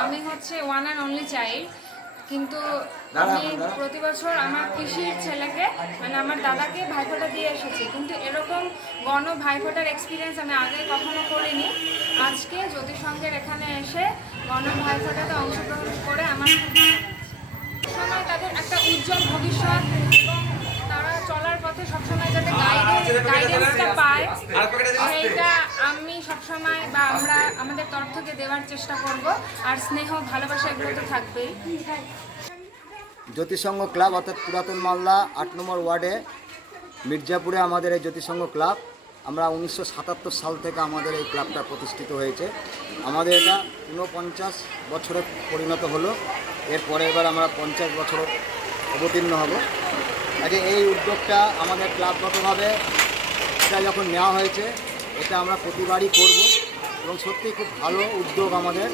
আমি হচ্ছে one and only child কিন্তু আমি প্রতি বছর আমার পিসির ছেলেকে মানে আমার দাদাকে ভাইফোঁটা দিয়ে এসেছি কিন্তু এরকম গণ ভাইফোঁটার এক্সপিরিয়েন্স আমি আগে কখনো করিনি আজকে জ্যোতিসংঘের এখানে এসে গণ ভাইফোঁটাতে অংশগ্রহণ করে আমার সময় তাদের একটা উজ্জ্বল ভবিষ্যৎ এবং তারা চলার পথে সবসময় যাতে গাইডেন্স গাইডেন্সটা পায় সেইটা আমি সবসময় বা আমরা আমাদের তরফ দেওয়ার চেষ্টা করব। আর স্নেহ, ভালোবাসা এগুলো তো থাকবেই। জ্যোতিসংঘ ক্লাব অর্থাৎ পুরাতন মালদা আট নম্বর ওয়ার্ডে, মির্জাপুরে আমাদের এই জ্যোতিসংঘ ক্লাব। আমরা উনিশশো সাতাত্তর সাল থেকে আমাদের এই ক্লাবটা প্রতিষ্ঠিত হয়েছে। আমাদের এটা ঊনপঞ্চাশ বছরে পরিণত হলো। এরপরে এবার আমরা পঞ্চাশ বছর অবতীর্ণ হব। আজকে এই উদ্যোগটা আমাদের ক্লাবগতভাবে এটা যখন নেওয়া হয়েছে, এটা আমরা প্রতিবারই করব। এবং সত্যি খুব ভালো উদ্যোগ আমাদের।